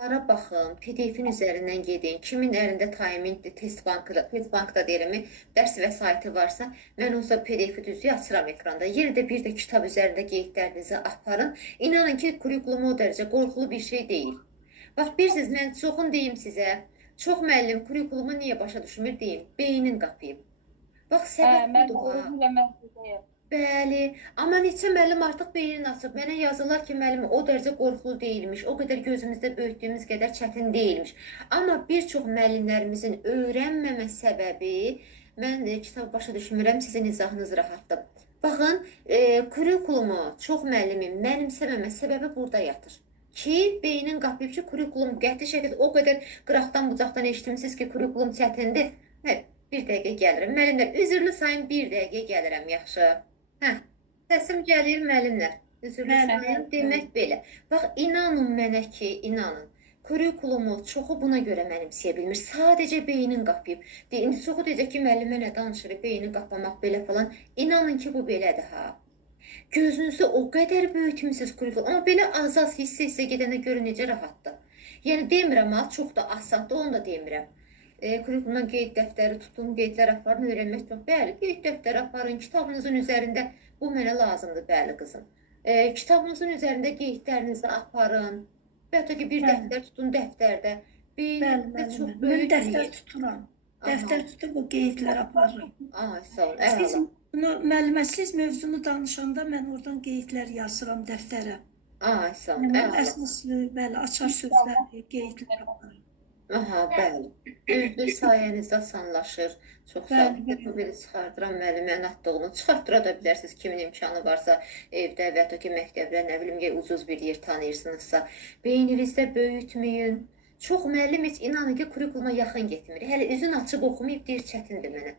Lara baxın, PDF-in üzərindən gedin. Kimin əlində Timing test bankda deyirmi, dərs vəsaiti varsa, mən onsuz da PDF-i düzü açıram ekranda. Yenə də bir də kitab üzərində qeydlərinizi aparın. İnanın ki, kurikulum o dərəcə qorxulu bir şey deyil. Bax, bilirsiniz, mən çoxun deyim sizə, çox müəllim kurikulumu niyə başa düşmür deyim, beynin qapıyıb. Bax, səbəb Mən budur ha. onu biləməzdiyəm. Bəli, amma neçə müəllim artıq beynini açıb. Mənə yazırlar ki, müəllim o dərəcə qorxulu deyilmiş, o qədər gözümüzdə böyütdüyümüz qədər çətin deyilmiş. Amma bir çox müəllimlərimizin öyrənməmə səbəbi, mən kitabı başa düşmürəm, sizin izahınız rahatdır. Baxın, kurikulumu çox müəllimin mənimsəməmə səbəbi burada yatır. Ki, beynin qapıyıb ki, kurikulum qəti şəkildə o qədər qıraqdan bucaqdan eşitmişsiniz ki, kurikulum çətindir. Hə, bir dəqiqə gəlirəm. Müəllimlər, üzürlü sayın, bir dəqiqə gəlirəm, yaxşı. Hə, səsim gəlir müəllimlər. Üzrlü sayın demək belə. Bax, inanın mənə ki, inanın. Kurikulumu çoxu buna görə mənimsəyə bilmir. Sadəcə beynin qapıyıb. İndi çoxu deyəcək ki, müəllimə nə danışır, beyni qapamaq belə falan. İnanın ki, bu belədir ha. Gözünüzü o qədər böyütmüsünüz kurikulum. Amma belə az-az hissə gedəndə görün necə rahatdır. Yəni demirəm ha, çox da asaddır, onu da demirəm. Kurikulumdan qeyd dəftəri tutun, qeydlər aparın, öyrənmək çox. Bəli, qeyd dəftəri aparın, kitabınızın üzərində, bu mənə lazımdır, bəli qızım. Kitabınızın üzərində qeydlərinizi aparın. Bəlkə ki, bir dəftər tutun dəftərdə. Beynində çox Mən böyük dəftər tuturam. Dəftər tutub o qeydlər aparıram. Ay, sağ olun, Siz əla. bunu müəllimə, siz mövzunu danışanda mən oradan qeydlər yazıram dəftərə. Ay, sağ olun, Mən əla. əsas belə açar sözləri qeydlər aparıram. Aha, bəli. Üzlü sayənizdə asanlaşır. Çox sağ olun. Belə çıxardıram müəllimənin atdığını. Çıxartdıra da bilərsiniz, kimin imkanı varsa evdə və ya ki, məktəbdə, nə bilim, ucuz bir yer tanıyırsınızsa. Beyninizdə böyütməyin. Çox müəllim heç inanın ki, kurikuluma yaxın getmir. Hələ üzün açıb oxumayıb deyir, çətindir mənə.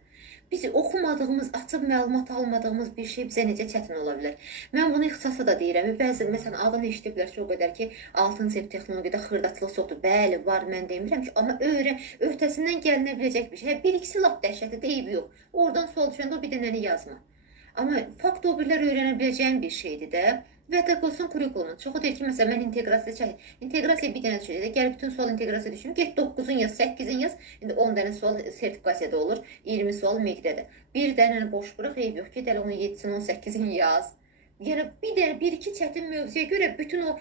Biz oxumadığımız, açıb məlumat almadığımız bir şey bizə necə çətin ola bilər? Mən bunu ixtisasda da deyirəm. Bəzi, məsələn, adını eşidiblər ki, o qədər ki, 6-cı sinif texnologiyada xırdaçılıq çoxdur. Bəli, var, mən demirəm ki, amma öhdəsindən gəlinə biləcək bir şey. Bir ikisi lap dəhşətli, eybi yox. Oradan sual düşəndə o bir dənəni yazma. Amma fakt o birlər öyrənə biləcəyim bir şeydir də. Və tək olsun kurikulumun. Çoxu deyir ki, məsələn, mən inteqrasiya bir dənə düşürəm. Gəl bütün sual inteqrasiya düşün. Get 9-un yaz, 8-in yaz. İndi 10 dənə sual sertifikasiyada olur. 20 sual miqdədir. Bir dənə boş bıraq, eyb yox. Get elə 17-sin, 18-in yaz. Yəni bir dənə, bir-iki çətin mövzuya görə bütün o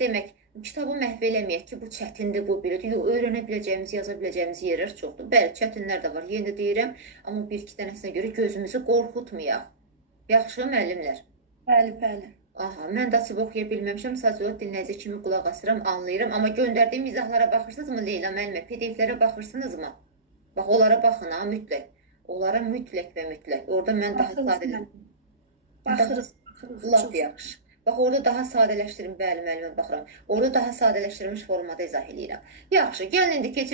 demək, kitabı məhv eləməyək ki, bu çətindir, bu belədir. Yox, öyrənə biləcəyimiz, yaza biləcəyimiz yerlər çoxdur. Bəli, çətinlər də var, yenə də deyirəm. Amma bir-iki dənəsinə görə gözümüzü qorxutmayaq. Yaxşı, müəllimlər? Bəli, bəli. Aha, mən də açıb oxuya bilməmişəm, sadəcə olaraq dinləyici kimi qulaq asıram, anlayıram. Amma göndərdiyim izahlara baxırsınızmı Leyla müəllimə? PDF-lərə baxırsınızmı? Bax, onlara baxın ha, mütləq. Onlara mütləq və mütləq. Orada mən daha sadələşdirim. Baxırız. Lap yaxşı. Bax, orada daha sadələşdirim, bəli müəllimə baxıram. Orada daha sadələşdirilmiş formada izah edirəm. Yaxşı, gəlin indi keçir.